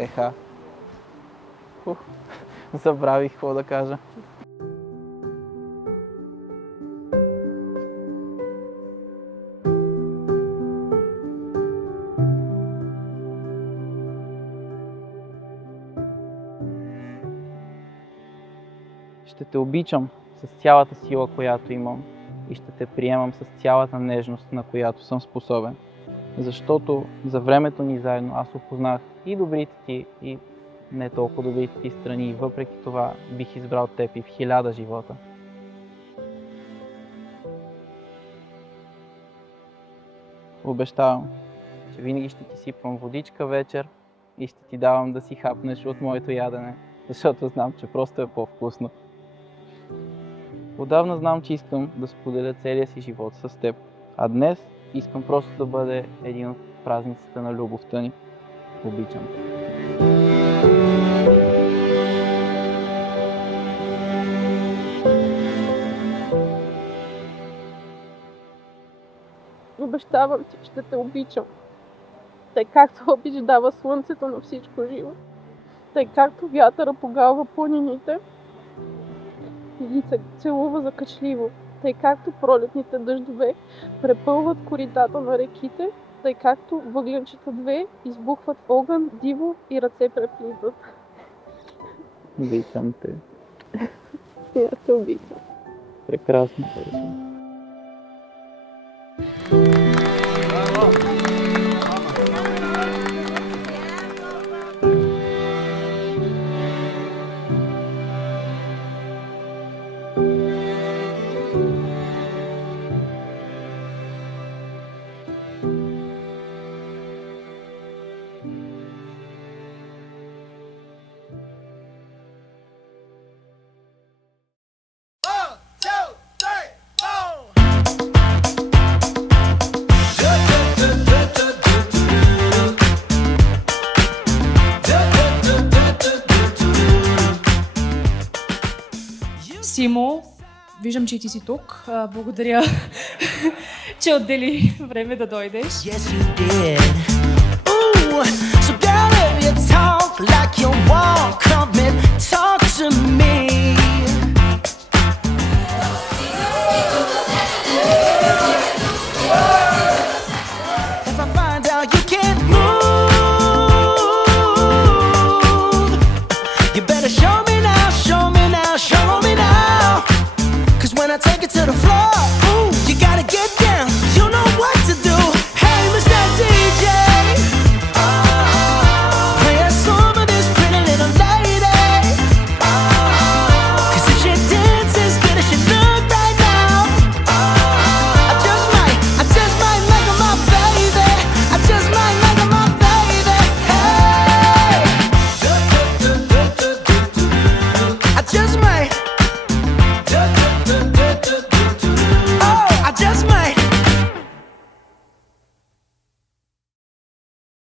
Еха. Забравих какво да кажа. Ще те обичам с цялата сила, която имам, и ще те приемам с цялата нежност, на която съм способен. Защото за времето ни заедно аз опознах и добрите ти, и не толкова добрите ти страни, и въпреки това бих избрал теб и в 1000 живота. Обещавам, че винаги ще ти сипвам водичка вечер и ще ти давам да си хапнеш от моето ядене, защото знам, че просто е по-вкусно. Отдавна знам, че искам да споделя целия си живот с теб, а днес искам просто да бъде един от празниците на любовта ни. Обичам те. Обещавам ти, ще те обичам. Тъй както обич дава слънцето на всичко живо. Тъй както вятъра погалва планините и ги целува закачливо. Тъй както пролетните дъждове препълват коритата на реките. Тъй както въгленчета две избухват в огън диво и ръце преплитат. Обичам те. И аз те обичам. Прекрасно. Симо, виждам, че и ти си тук. Благодаря, че отдели време да дойдеш. Yes, you did. Ooh, so girl, if you talk like you walk, come and talk to